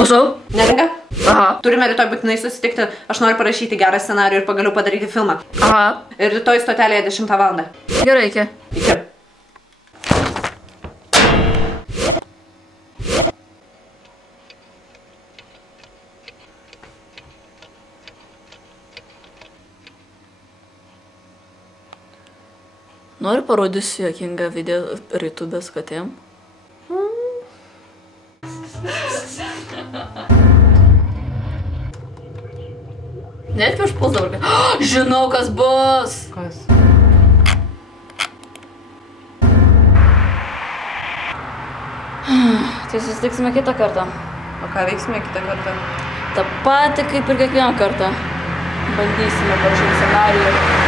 Klausau. Neringa? Aha. Turime rytoj būtinai susitikti. Aš noriu parašyti gerą scenarijų ir pagaliau padaryti filmą. Aha. Ir rytoj stotelėje 10 val. Gerai, iki. Iki. Noriu parodysiu juokingą video rytubės katėm. Netgi užpuls dabar. Žinau, kas bus. Kas? Tai susitiksime kitą kartą. O ką veiksime kitą kartą? Ta pati kaip ir kiekvieną kartą. Bandysime parašyti scenarijų.